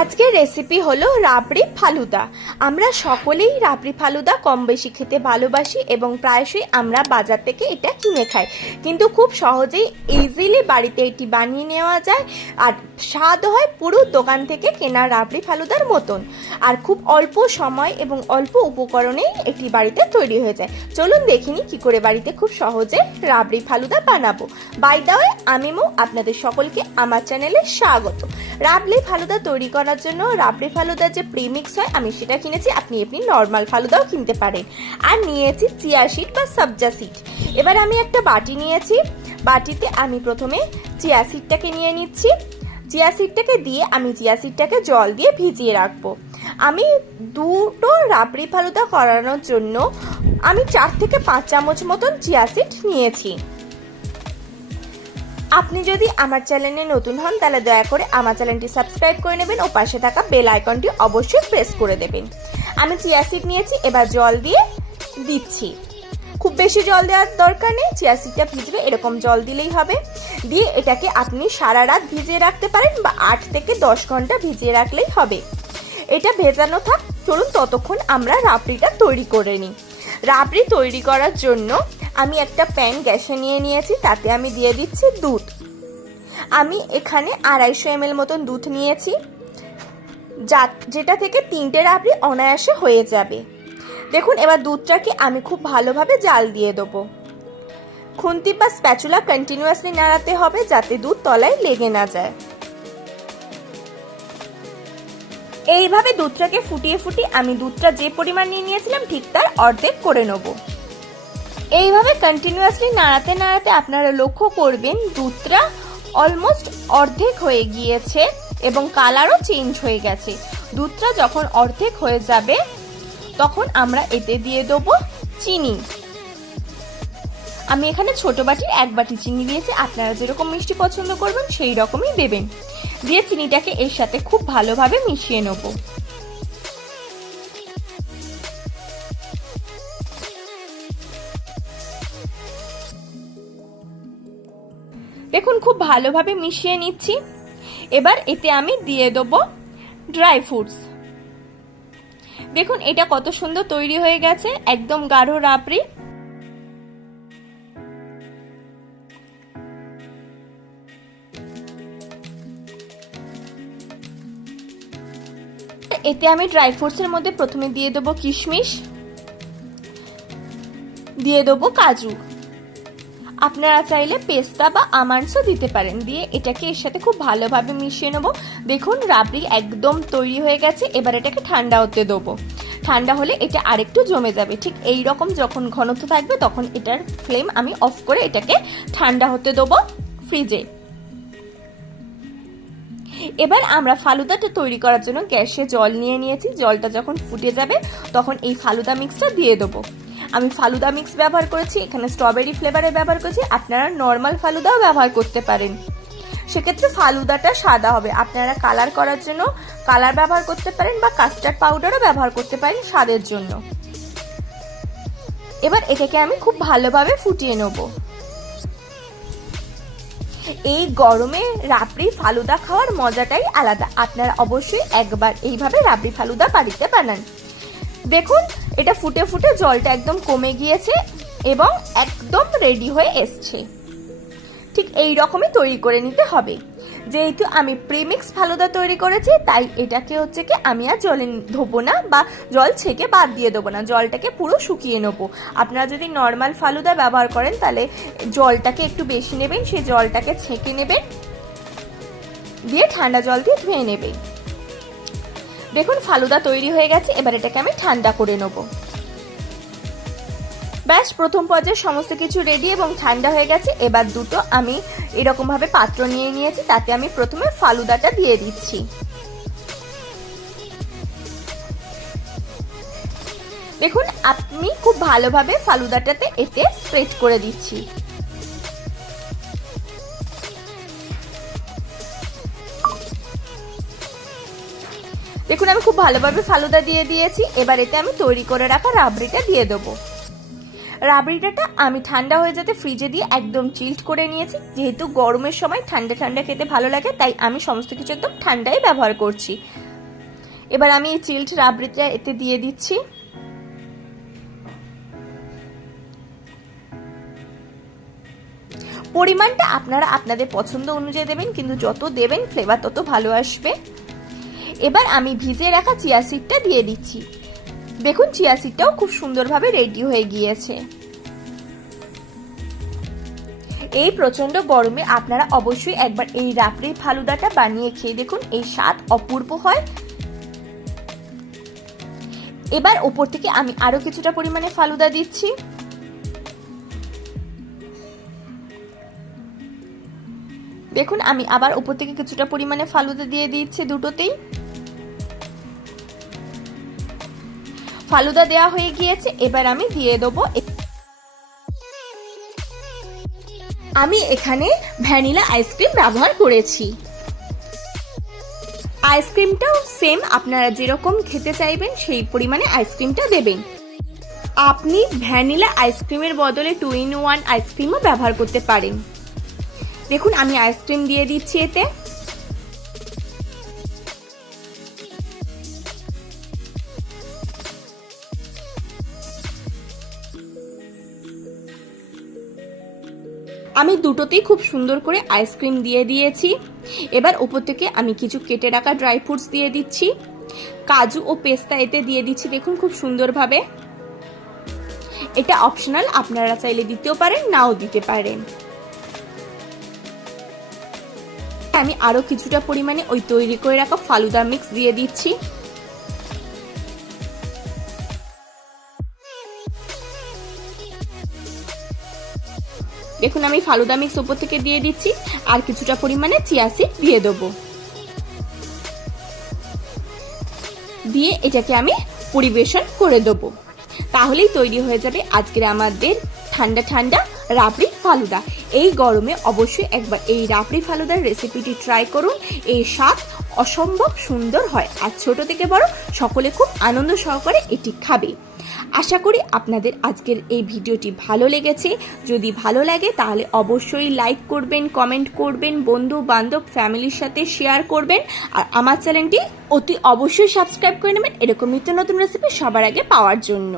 আজকের রেসিপি হলো রাবড়ি ফালুদা। আমরা সকলেই রাবড়ি ফালুদা কম বেশি খেতে ভালোবাসি এবং প্রায়শই আমরা বাজার থেকে এটা কিনে খাই, কিন্তু খুব সহজেই ইজিলি বাড়িতে এটি বানিয়ে নেওয়া যায় আর স্বাদ হয় পুরো দোকান থেকে কেনা রাবড়ি ফালুদার মতন। আর খুব অল্প সময় এবং অল্প উপকরণেই এটি বাড়িতে তৈরি হয়ে যায়। চলুন দেখিনি কি করে বাড়িতে খুব সহজে রাবড়ি ফালুদা বানাবো। বাই দ্য ওয়ে, আমি মৌ, আপনাদের সকলকে আমার চ্যানেলে স্বাগত। রাবড়ি ফালুদা তৈরি করার জন্য রাবড়ি ফালুদার যে প্রিমিক্স হয় আমি সেটা কিনেছি, আপনি নর্মাল ফালুদাও কিনতে পারেন। আর নিয়েছি চিয়া সিড বা সবজা সিড। এবার আমি একটা বাটি নিয়েছি, বাটিতে আমি প্রথমে চিয়া সিডটাকে নিয়ে নিচ্ছি। চিয়া সিডটাকে দিয়ে আমি চিয়া সিডটাকে জল দিয়ে ভিজিয়ে রাখবো। আমি দুটো রাবড়ি ফালুদা করানোর জন্য আমি 4 থেকে 5 চামচ মতন চিয়া সিড নিয়েছি। আপনি যদি আমার চ্যানেলে নতুন হন তাহলে দয়া করে আমার চ্যানেলটি সাবস্ক্রাইব করে নেবেন ও পাশে থাকা বেল আইকনটি অবশ্যই প্রেস করে দেবেন। আমি চিয়া সিড নিয়েছি, এবার জল দিয়ে দিচ্ছি। খুব বেশি জল দেওয়ার দরকার নেই, চিয়া সিডটা ভিজবে এরকম জল দিলেই হবে। দিয়ে এটাকে আপনি সারা রাত ভিজিয়ে রাখতে পারেন বা 8 থেকে 10 ঘন্টা ভিজিয়ে রাখলেই হবে। এটা ভেজানো থাক, চলুন ততক্ষণ আমরা রাবড়িটা তৈরি করে নিই। রাবড়ি তৈরি করার জন্য আমি একটা প্যান গ্যাসে নিয়ে নিয়েছি, তাতে আমি দিয়ে দিচ্ছি দুধ। আমি এখানে 250 ml মতন দুধ নিয়েছি, যেটা থেকে 3টে রাবড়ি অনায়াসে হয়ে যাবে। দেখুন, এবার দুধটাকে আমি খুব ভালোভাবে জাল দিয়ে দেবো। খুন্তি বা স্প্যাচুলা কন্টিনিউয়াসলি নাড়াতে হবে যাতে দুধ তলায় লেগে না যায়। এইভাবে দুধটাকে ফুটিয়ে ফুটিয়ে আমি দুধটা যে পরিমাণ নিয়ে নিয়েছিলাম ঠিক তার অর্ধেক করে নেব। এইভাবে কন্টিনিউয়াসলি নাড়াতে নাড়াতে আপনারা লক্ষ্য করবেন দুধটা অলমোস্ট অর্ধেক হয়ে গিয়েছে এবং কালারও চেঞ্জ হয়ে গেছে। দুধটা যখন অর্ধেক হয়ে যাবে তখন আমরা এতে দিয়ে দেবো চিনি। আমি এখানে ছোট বাটির 1 বাটি চিনি দিয়েছি, আপনারা যেরকম মিষ্টি পছন্দ করবেন সেই রকমই দেবেন। দিয়ে চিনিটাকে এর সাথে খুব ভালোভাবে মিশিয়ে নেব। দেখুন, খুব ভালোভাবে মিশিয়ে নিচ্ছি। এবার এতে আমি দিয়ে দেবো ড্রাই ফ্রুটস। দেখুন এটা কত সুন্দর তৈরি হয়ে গেছে, একদম গাঢ় রাবড়ি। এতে আমি ড্রাই ফ্রুটসের মধ্যে প্রথমে দিয়ে দেবো কিশমিশ, দিয়ে দেবো কাজু। আপনারা চাইলে পেস্তা বা আমন্ডসও দিতে পারেন। দিয়ে এটাকে এর সাথে খুব ভালোভাবে মিশিয়ে নেব। দেখুন রাবড়ি একদম তৈরি হয়ে গেছে। এবার এটাকে ঠান্ডা হতে দেবো। ঠান্ডা হলে এটা আরেকটু জমে যাবে। ঠিক এই রকম যখন ঘনত্ব থাকবে তখন এটার ফ্লেম আমি অফ করে এটাকে ঠান্ডা হতে দেবো ফ্রিজে। এবার আমরা ফালুদাটা তৈরি করার জন্য গ্যাসে জল নিয়ে নিয়েছি। জলটা যখন ফুটে যাবে তখন এই ফালুদা মিক্সটা দিয়ে দেবো। আমি ফালুদা মিক্স ব্যবহার করেছি, এখানে স্ট্রবেরি ফ্লেভারের ব্যবহার করেছি। আপনারা নর্মাল ফালুদাও ব্যবহার করতে পারেন, সেক্ষেত্রে ফালুদাটা সাদা হবে। আপনারা কালার করার জন্য কালার ব্যবহার করতে পারেন বা কাস্টার্ড পাউডারও ব্যবহার করতে পারেন স্বাদের জন্য। এবার এটাকে আমি খুব ভালোভাবে ফুটিয়ে নেব। এই গরমে রাবড়ি ফালুদা খাওয়ার মজাটাই আলাদা। আপনারা অবশ্যই একবার এইভাবে রাবড়ি ফালুদা বাড়িতে বানান। দেখুন এটা ফুটে ফুটে জলটা একদম কমে গিয়েছে এবং একদম রেডি হয়ে এসছে। ঠিক এই রকমই তৈরি করে নিতে হবে। যেহেতু আমি প্রিমিক্স ফালুদা তৈরি করেছি তাই এটাকে হচ্ছে কি আমি আর জলে ধোবো না বা জল ছেঁকে বাদ দিয়ে দেবো না, জলটাকে পুরো শুকিয়ে নেবো। আপনারা যদি নর্মাল ফালুদা ব্যবহার করেন তাহলে জলটাকে একটু বেশি নেবেন, সেই জলটাকে ছেঁকে নেবেন, দিয়ে ঠান্ডা জল দিয়ে ধুয়ে নেবেন। দেখুন ফালুদা তৈরি হয়ে গেছে। এবার এটাকে আমি ঠান্ডা করে নেব। ব্যাস, প্রথম পর্যায়ে সমস্ত কিছু রেডি এবং ঠান্ডা হয়ে গেছে। এবার দুটো আমি এরকম ভাবে পাত্র নিয়ে নিয়েছি, তাতে আমি প্রথমে ফালুদাটা দিয়ে দিচ্ছি। দেখুন আমি খুব ভালোভাবে ফালুদাটাতে এতে স্প্রেড করে দিচ্ছি। দেখুন আমি খুব ভালোভাবে ফালুদা দিয়ে দিয়েছি। এবার এতে আমি তৈরি করে রাখা রাবড়িটা দিয়ে দেবো। রাবড়িটা আমি ঠান্ডা হয়ে যেতে ফ্রিজে দিয়ে একদম চিল্ড করে নিয়েছি। যেহেতু গরমের সময় ঠান্ডা ঠান্ডা খেতে ভালো লাগে, তাই আমি সমস্ত কিছু একদম ঠান্ডাই ব্যবহার করছি। এবার আমি এই চিল্ড রাবড়িটা এতে দিয়ে দিচ্ছি। পরিমাণটা আপনারা আপনাদের পছন্দ অনুযায়ী দেবেন, কিন্তু যত দেবেন ফ্লেভার তত ভালো আসবে। এবার আমি ভিজিয়ে রাখা চিয়া সিডটা দিয়ে দিচ্ছি। দেখুন চিয়া সিডটাও খুব সুন্দরভাবে রেডি হয়ে গিয়েছে। এই প্রচন্ড গরমে আপনারা অবশ্যই একবার এই রাবড়ির ফালুদাটা বানিয়ে খেয়ে দেখুন, এই স্বাদ অপূর্ব হয়। এবার উপর থেকে আমি আরো কিছুটা পরিমাণে ফালুদা দিচ্ছি। দেখুন আমি আবার উপর থেকে কিছুটা পরিমাণে ফালুদা দিয়ে দিচ্ছি দুটোতেই। ফালুদা দেওয়া হয়ে গিয়েছে। এবার আমি দিয়ে দেবো, আমি এখানে ভ্যানিলা আইসক্রিম ব্যবহার করেছি। আইসক্রিমটাও সেম আপনারা যেরকম খেতে চাইবেন সেই পরিমাণে আইসক্রিমটা দেবেন। আপনি ভ্যানিলা আইসক্রিমের বদলে 2-in-1 আইসক্রিমও ব্যবহার করতে পারেন। দেখুন আমি আইসক্রিম দিয়ে দিচ্ছি এতে। আমি দুটোতেই খুব সুন্দর করে আইসক্রিম দিয়ে দিয়েছি। এবার উপর থেকে আমি কিছু কেটে রাখা ড্রাই ফ্রুটস দিয়ে দিচ্ছি। কাজু ও পেস্তা এতে দিয়ে দিচ্ছি দেখুন খুব সুন্দরভাবে। এটা অপশনাল, আপনারা চাইলে দিতেও পারেন, নাও দিতে পারেন। আমি আরো কিছুটা পরিমাণে ওই তৈরি করে রাখা ফালুদা মিক্স দিয়ে দিচ্ছি। দেখুন আমি ফালুদা মিক্স উপর থেকে দিয়ে দিচ্ছি, আর কিছুটা পরিমাণে চিয়া সিড দিয়ে দেবো। দিয়ে এটাকে আমি পরিবেশন করে দেবো। তাহলেই তৈরি হয়ে যাবে আজকের আমাদের ঠান্ডা ঠান্ডা রাবড়ি ফালুদা। এই গরমে অবশ্যই একবার এই রাবড়ি ফালুদার রেসিপিটি ট্রাই করুন। এই স্বাদ অসম্ভব সুন্দর হয়, আর ছোট থেকে বড় সকলে খুব আনন্দ সহকারে এটি খাবে। আশা করি আপনাদের আজকের এই ভিডিওটি ভালো লেগেছে। যদি ভালো লাগে তাহলে অবশ্যই লাইক করবেন, কমেন্ট করবেন, বন্ধু বান্ধব ফ্যামিলির সাথে শেয়ার করবেন, আর আমার চ্যানেলটি অতি অবশ্যই সাবস্ক্রাইব করে নেবেন এরকম নিত্য নতুন রেসিপি সবার আগে পাওয়ার জন্য।